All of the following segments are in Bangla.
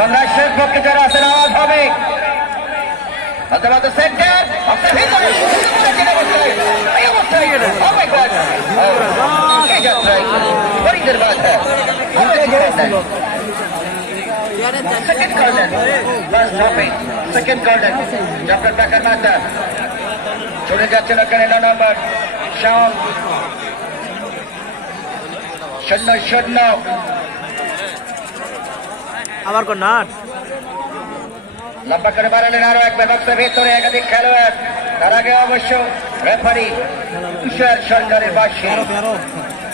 কংগ্রেসের পক্ষে যারা আছেন আওয়াজ হবে অথবা তো সেন্টার অর্থাৎ ভিতরে এই অবস্থায় এই অবস্থায় Oh my God! Oh, এই যাত্রায় হরিদের বাধা second corner first hopping second corner doctor টাকার মাতা চলে যাচ্ছেন ওখানে ন নম্বর শাম শূন্য শূন্য আবার কোন নাট লম্বা করে বাড়ালেন আরও এক ব্যবস্থা ভেতরে একাধিক খেলোয়াড়। তার আগে অবশ্য রেফারি তুষার সরকারের বাসী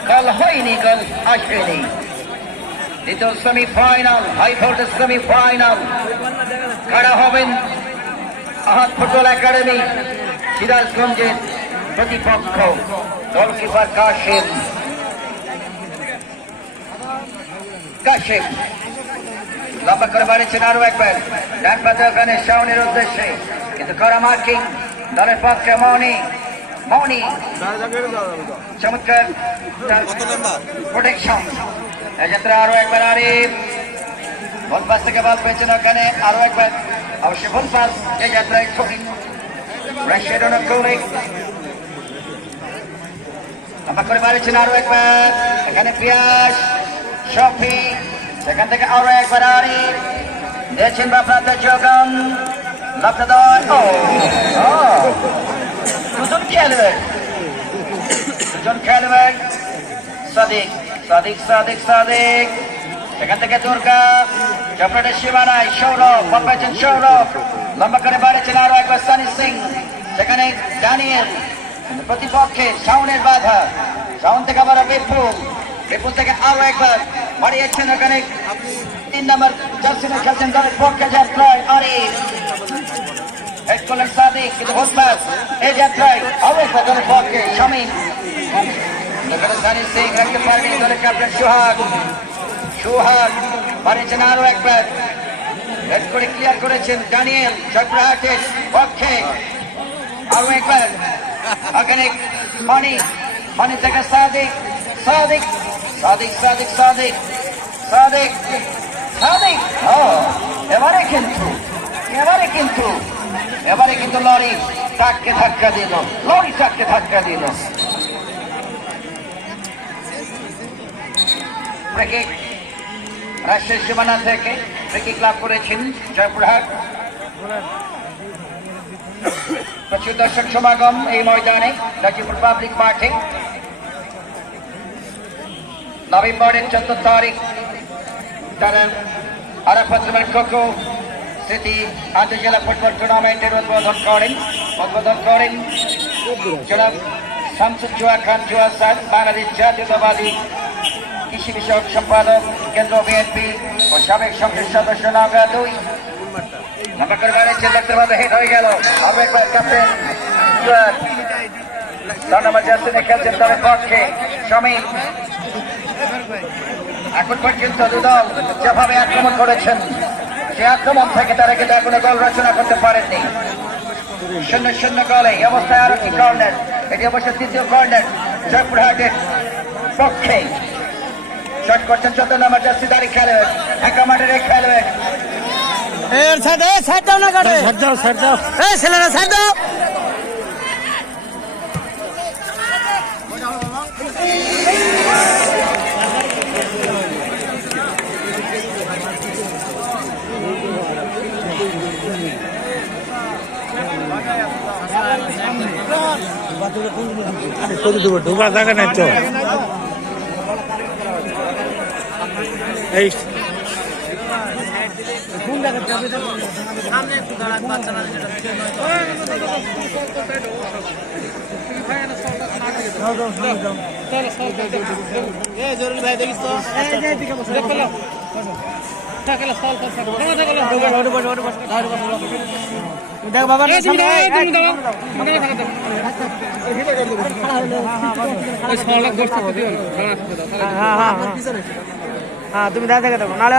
কল হয়নি কল আসেনি দ্বিতীয় সেমিফাইনাল হাইকোর্ট সেমিফাইনাল। খাড়া হবেন? আহাত ফুটবল একাডেমি সিরাজগঞ্জের প্রতিপক্ষ গোলকিপার কাশেম। কাশেম। লম্বা করে বাড়িয়েছেন আরও একবার। ডান পাতে ওখানে শাওনের উদ্দেশ্যে। কিন্তু করা মার্কিং। দলের পক্ষে মৌনি। মৌনি। চমৎকার। প্রোটেকশন এক্ষেত্রে আরও একবার আরিফ। বল পাস থেকে বল পেয়েছেন ওখানে। আরও একবার। অবশ্যই বল পাস। এই যাত্রায় ছবি লম্বা করে বাড়িয়েছেন আরও একবার। এখানে পিয়াস, শফি। সেখান থেকে আরও একবার আরিফ দিয়েছেন বাপনাতে যোগান লাফটা দেওয়ার ও দুজন খেলোয়াড় দুজন খেলোয়াড় সাদিক সাদিক সাদিক সাদিক। সেখান থেকে দুর্গা। চপড়ের সীমানায় সৌরভ বল সৌরভ। লম্বা করে বাড়িয়েছেন আরও একবার সানি সিং। সেখানে ডানিয়েল প্রতিপক্ষে শাওনের বাধা। শাওন থেকে আবার বিপুল। বিপুল থেকে আরও একবার বাড়িয়েছেন ওখানে। তিন নম্বর জার্সিনে খেলছেন দলের পক্ষে যাত্রায় আরিফ হেড করলেন সাদিক, কিন্তু হোসবাস এই যাত্রায় আরও একবার দলের পক্ষে শামীম। এখানে সানি সিং রাখতে পারেনি দলের ক্যাপ্টেন আরও একবার। হেড করে ক্লিয়ার করেছেন ডানিয়েল থেকে সাদিক সাদিক সাদিক সাদিক সাদিক সাদিক সাদিক এবারে কিন্তু এবারে কিন্তু এবারে কিন্তু লরি ট্রাককে ধাক্কা দিল, লরি ট্রাককে ধাক্কা দিল। রাজশাহী সীমানা থেকে ব্রেকিং লাভ করেছেন জয়পুরহাট। প্রচুর দর্শক সমাগম এই ময়দানে, গাজীপুর পাবলিক মাঠে। নভেম্বরের চোদ্দ তারিখ তারা আরাফাত কোকো স্মৃতি আন্তর্জেলা ফুটবল টুর্নামেন্টের উদ্বোধন করেন। উদ্বোধন করেন জনাব শামসুজ্জোয়া খান জোয়া স্যার, বাংলাদেশ জাতীয়তাবাদী কৃষি বিষয়ক সম্পাদক, কেন্দ্র বিএনপি ও সাবেক সংসদ সদস্য নওগাঁ দুই। নাম্বার বাড়িয়েছেন দেখতে হেড হয়ে গেল। আরও ক্যাপ্টেন তার নাম্বার খেলছেন দলের পক্ষে। সমীর এখন পর্যন্ত দুদল যেভাবে আক্রমণ করেছেন সে আক্রমণ থেকে তারা কিন্তু এখনও গোল রচনা করতে পারেননি। শূন্য শূন্য গোলে এই অবস্থায় আরও একটি কর্নার। এটি অবশ্য তৃতীয় কর্নার জয়পুরহাটের পক্ষে। শট করছেন চোদ্দ নম্বর জার্সি দাঁড়ি খেলোয়াড় একা মাঠের এই খেলোয়াড় এর সাইড দাও না কাটে সাইড দাও সাইড দাও। এ ছেলেরা সাইড দাও। ঢোকা জায়গা নাই তো এই জরুরি ভাই দেখিস তো দেখ বাবা হ্যাঁ তুমি দেখা দেখে দেবো নাহলে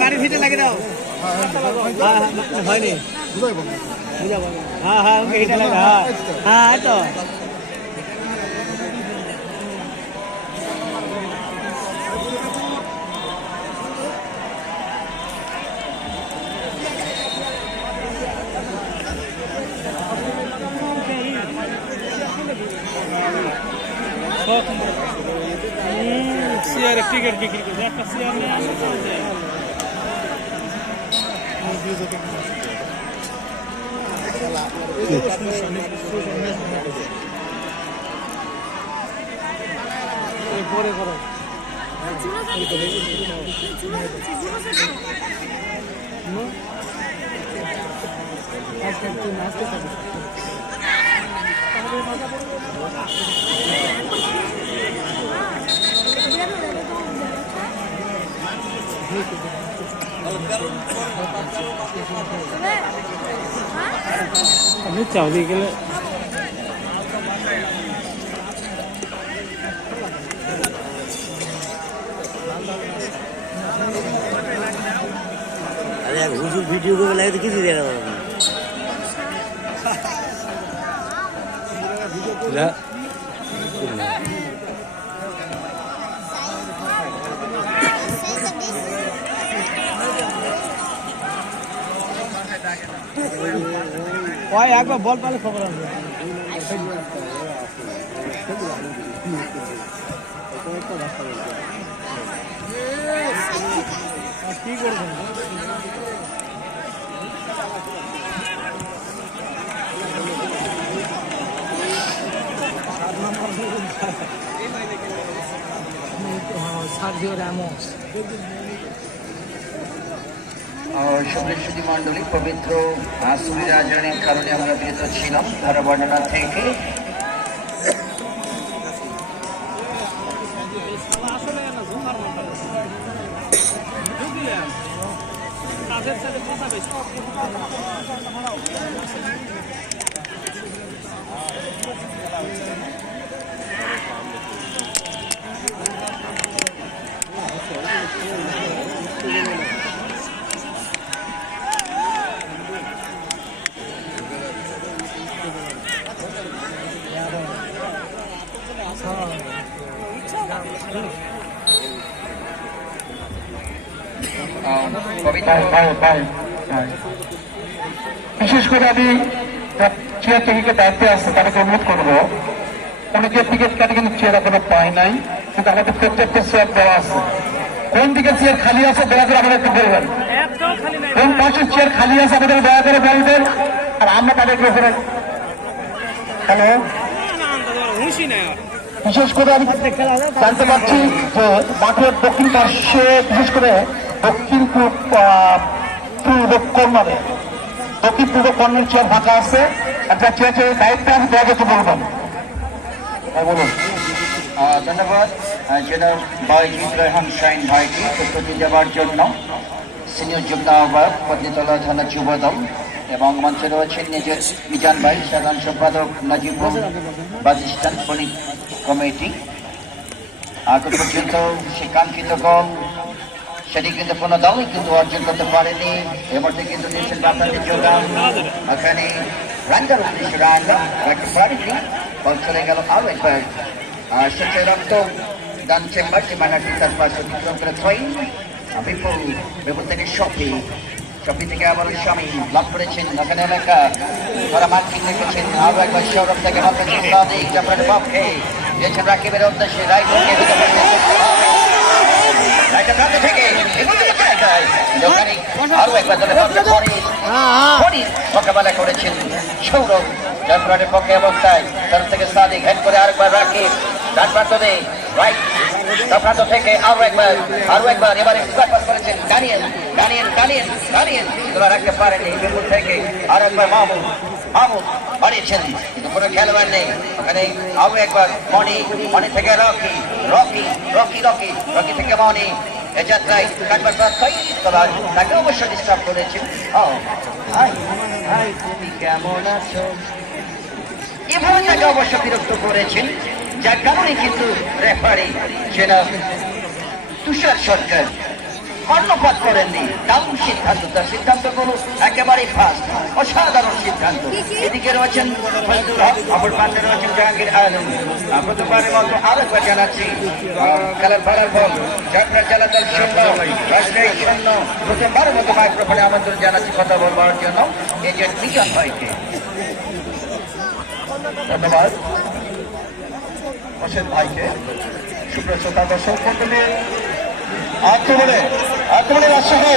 বাড়ির ভিতরে লাগে দাও হয়নি হ্যাঁ হ্যাঁ হ্যাঁ হ্যাঁ তো চেয়ারে টিকিট বিক্রি করছে একটা chair nó chảo gì cái lợi अरे यार उस वीडियो को लाइक तो किसी देगा वीडियो ওই একবার বল পালে খবর আসবে। কি? করবেন সার্জিও রামোস সুন্দরী মণ্ডলী, পবিত্র সুবিধা রাজনের কারণে আমরা বিরত ছিলাম ধারা বর্ণনা থেকে। কাজের কথা বেশি বিশেষ করে আমি চেয়ার টিকিটে দায়িত্বে আছে তাদেরকে অনুরোধ করব অনেকে টিকিট কাটে কিন্তু চেয়ার এখনও পায় নাই কিন্তু আমাদের প্রত্যেকটা চেয়ার দেওয়া আছে। কোন দিকে চেয়ার খালি আছে দয়া করে আমাদের একটু বলবেন। কোন পাশের চেয়ার খালি আছে আমাদের দয়া করে বলবেন আর আমরা তাদেরকে ওখানে হ্যালো? বিশেষ করে আমি জানতে পারছি যে মাঠের দক্ষিণ পার্শ্বে বিশেষ করে দক্ষিণ পূর্ব পূর্ব কর্নারে দক্ষিণ পূর্ব কর্নার চেয়ার ফাঁকা আছে। একটা চেয়ার চেয়ার দায়িত্বে আমি করতে বলবেন বলুন। ধন্যবাদ। জনাব বাইজিৎ রেহান শাইন ভাইকে প্রস্তুতি দেওয়ার জন্য। সিনিয়র যুগ্ম আহ্বায়ক পত্নীতলা থানা যুব দল এবং মঞ্চে রয়েছেন নিজের মিজান ভাই, সাধারণ সম্পাদক নাজিবুর বাজিস্তান কমিটি। এখন পর্যন্ত সে কাঙ্ক্ষিত গোল সেটি কিন্তু কোনো দলই কিন্তু অর্জন করতে পারেনি। মধ্যে কিন্তু দিয়েছেন বাংলাদেশ যোগান। এখানে রাঙ্গার উদ্দেশ্যে রাঙ্গা একটা পারেনি বল চলে গেল একবার। রক্ত, ডান চেম্বার যে মানাটি তার পাশে অতিক্রম করে ছয়। বিপুল বিপুল থেকে শপি থেকে আবার স্বামী লাভ করেছেন। ওখানে অনেকা ওরা মার্কিং রেখেছেন। আরও একবার সৌরভ থেকে মাত্র সাদিক জাফরের দিয়েছেন রাকিবের উদ্দেশ্যে। রাইট প্রান্ত থেকে এগোতে জায়গায় দোকানে আরও একবার দলে পরে পরে মোকাবেলা করেছেন সৌরভ। জাফরের পক্ষে অবস্থায় তরফ থেকে সাদিক হেড করে আরেকবার রাকিব। ডান প্রান্তরে রাইট। প্রান্ত থেকে আরও একবার আরও একবার। এবারে স্কোয়ার পাস করেছেন ডানিয়েল ডানিয়েল ডানিয়েল ডানিয়েল তোরা রাখতে পারেনি বিপুল থেকে আরও একবার মাহমুদ। মাহমুদ বাড়িয়েছেন কিন্তু কোনো খেলোয়াড় নেই। ওখানে আরও একবার মনি মনি থেকে রকি রকি রকি রকি রকি থেকে মনি এ যাত্রায় কাটবার কই তোরা তাকে অবশ্যই ডিস্টার্ব করেছেন ও তুমি কেমন আছো? এভাবে তাকে অবশ্য বিরক্ত করেছেন যার কারণে কিন্তু রেফারি সেটা তুষার সরকার কর্ণপাত করেননি। দারুণ সিদ্ধান্ত তার সিদ্ধান্ত সিদ্ধান্তগুলো একেবারেই ফাস্ট অসাধারণ সিদ্ধান্ত। এদিকে রয়েছেন ফজলুল হক অপর প্রান্তে রয়েছেন জাহাঙ্গীর আলম। প্রথমবারের মতো আরও একবার জানাচ্ছি খেলার ফলার বল যাত্রা চালাতাল শূন্য রাজশাহী শূন্য। প্রথমবারের মতো মাইক্রোফোনে আমন্ত্রণ জানাচ্ছি কথা বলবার জন্য। এজেন্ট মিজান ভাইকে। ধন্যবাদ। হোসেন ভাইকে। সুপ্রশ্রোতা দর্শক মন্ডলী আক্রমণে আক্রমণে রাজশাহী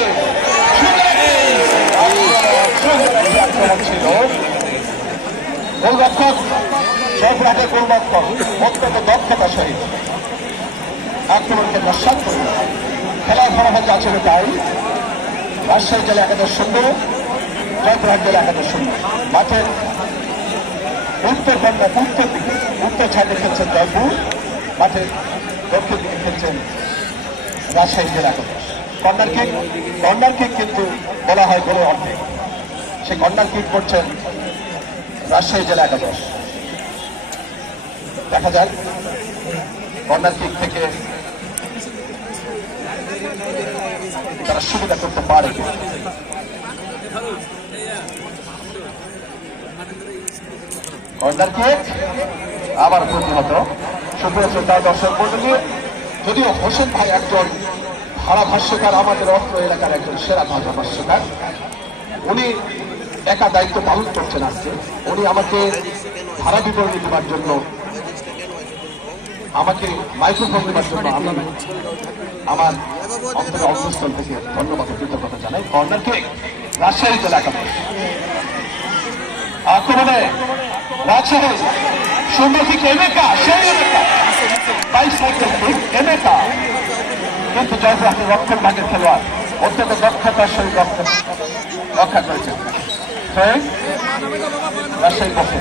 আক্রমণ ছিল গোলরক্ষক জয়পুরহাটের গোলরক্ষক, অত্যন্ত দক্ষতা সহিত আক্রমণকে নস্বাত করল। খেলার ফলাফল যা ছিল তাই। রাজশাহী জেলা একাদশ শূন্য জয়পুরহাট জেলা একাদশ শূন্য। মাঠের উত্তর উত্তর দিকে, উত্তর ছাড়ে খেলছেন জয়পুর মাঠে দক্ষিণ দিকে খেলছেন রাজশাহী জেলা কংগ্রেস কর্নার কিক কর্নার কিক কিন্তু বলা হয় গোলের অর্ধেক। সে কর্নার কিক করছেন রাজশাহী জেলা একাদশ। দেখা যাক কর্নার কিক থেকে তারা সুবিধা করতে পারে। কর্নার কিক আবার প্রতিহত। সুপ্রিয় শ্রদ্ধা দর্শক মন্ডলী, যদিও হোসেন ভাই একজন ধারাভাষ্যকার আমাদের অত্র এলাকার একজন সেরা ভাষা ভাষ্যকার উনি একা দায়িত্ব পালন করছেন আজকে। উনি আমাকে ধারা বিবরণী দেওয়ার জন্য, আমাকে মাইক্রোফোন দেওয়ার জন্য আমি আমার অন্তরে অন্তঃস্থল থেকে ধন্যবাদ কৃতজ্ঞতা জানাই। কর্নার কিক রাজশাহী জেলা একাদশ। আক্রমণে রাজশাহী সুন্দর ঠিক এমেকা সেই এমেকা বাইশ সাইকেল এমেকা কিন্তু জয়পুরহাটের রক্ষণ ভাগের খেলোয়াড় অত্যন্ত দক্ষতার সহিত রক্ষা করেছেন রাজশাহী বসে।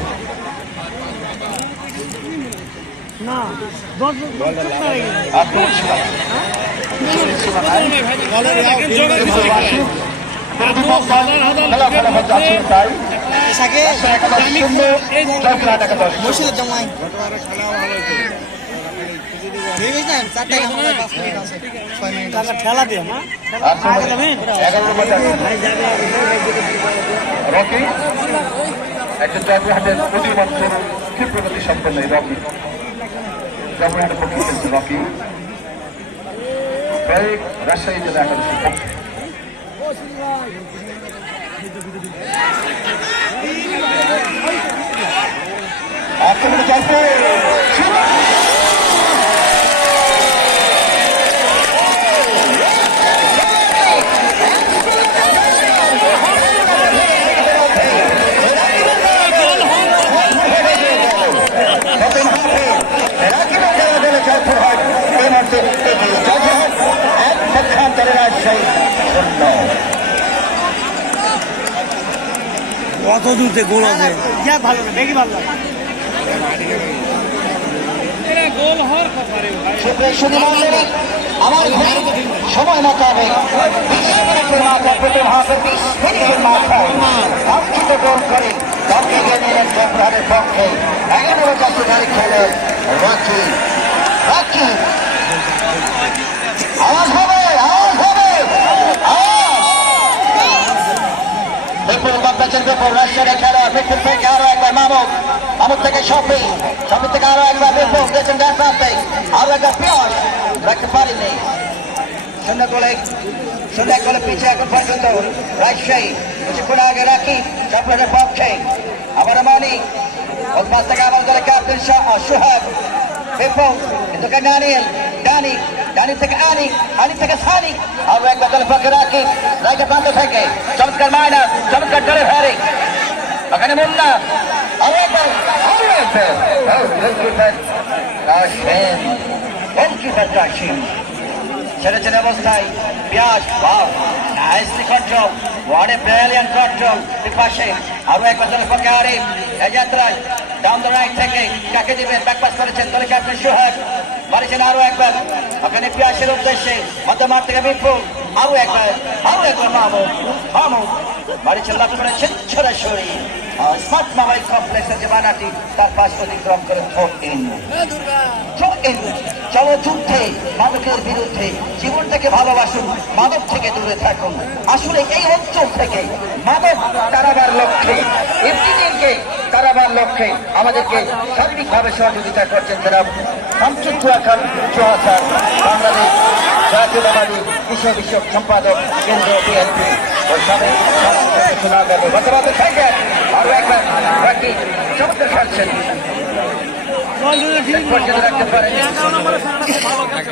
জামাই ঠেলা দিও না আক্রমণে এগারো নম্বর জার্সি রকি একজন জয়পুরহাটের প্রতিমন্ত্র ক্ষিপ্রগতি সম্পন্ন এই রকি জয়পুরহাটের পক্ষে খেলছে রকি প্রয়োগ রাজশাহী জেলা একাদশের পক্ষে জয়পুর রাকিবের খেলা গেলে জয়পুরহাট এই মুহূর্তে এগিয়ে জয়পুরহাট এক পক্ষান্তরে রাজশাহী শূন্য দূরতে গোল আছে। যা ভালো না দেখি ভালো লাগে শুধু মন্ডলী আমার ঘরে সময় মোতাবেক গোল করে দলকে এগিয়ে নিলেন জয়পুরহাটের পক্ষে। এগারো খেলেন রকি রকি। আওয়াজ হবে আওয়াজ হবে আওয়াজ বিপুল রাশিয়ার খেলা বিপুল থেকে আরও একবার মামুক মামুক থেকে শফি শফি থেকে আরও একবার বিপুল দিয়েছেন ডান প্রান্তে আরও একবার পিয়স। রাখতে পারেনি শূন্য গোলে শূন্য গোলে পিছিয়ে এখন পর্যন্ত রাজশাহী। কিছুক্ষণ আগে রাখি চক্রের পক্ষে। আবার মানি ওর পাশ থেকে আমার দলের ক্যাপ্টেন সোহাগ। বিপুল কিন্তু ডানিয়েল ডানি ডানি থেকে আনি আনি থেকে সানি। আরও একবার দলের পক্ষে রাখি রাইকে প্রান্ত থেকে। চমৎকার মাইনাস চমৎকার ডেলিভারি ওখানে মুন্না আরও একবার। আরও একবার। Rashid. গোলকিপার জয়সিং ছেড়ে ছেড়ে অবস্থায়। পিয়াস বাউ nicely control what a brilliant control পাশে। আরও এক বছরের পক্ষে আরিফ এই যাত্রায় ডাউন দ্য রাইট থেকে কাকে দিবেন? ব্যাকপাস করেছেন দলে ক্যাপ্টেন সোহাগ। আরও একবার। ওখানে পিয়াসের উদ্দেশ্যে মধ্যমাঠ থেকে বিপুল আরও একবার আরও একবার মাহমুদ মাহমুদ। মারিছেন লাভ করেছেন সরাসরি। স্মার্ট মোবাইল কমপ্লেক্সের যে বানাটি, তার পাশ অতিক্রম করে ইন ইন বিরুদ্ধে জীবনটাকে ভালোবাসুন, মাদক থেকে দূরে থাকুন। আসলে এই অঞ্চল থেকে মাদক তারাবার লক্ষ্যে। তারাবার লক্ষ্যে আমাদেরকে সার্বিকভাবে সহযোগিতা করছেন যারা শামসুদ্দোয়া খান চৌহাসার বাংলাদেশ জাতীয়তাবাদী কৃষক বিষয়ক সম্পাদক কেন্দ্র বিএনপি। ধন্যবাদ সাইকেল। আরও একবার বাকি চমৎকার খেলছেন রাখতে পারেন।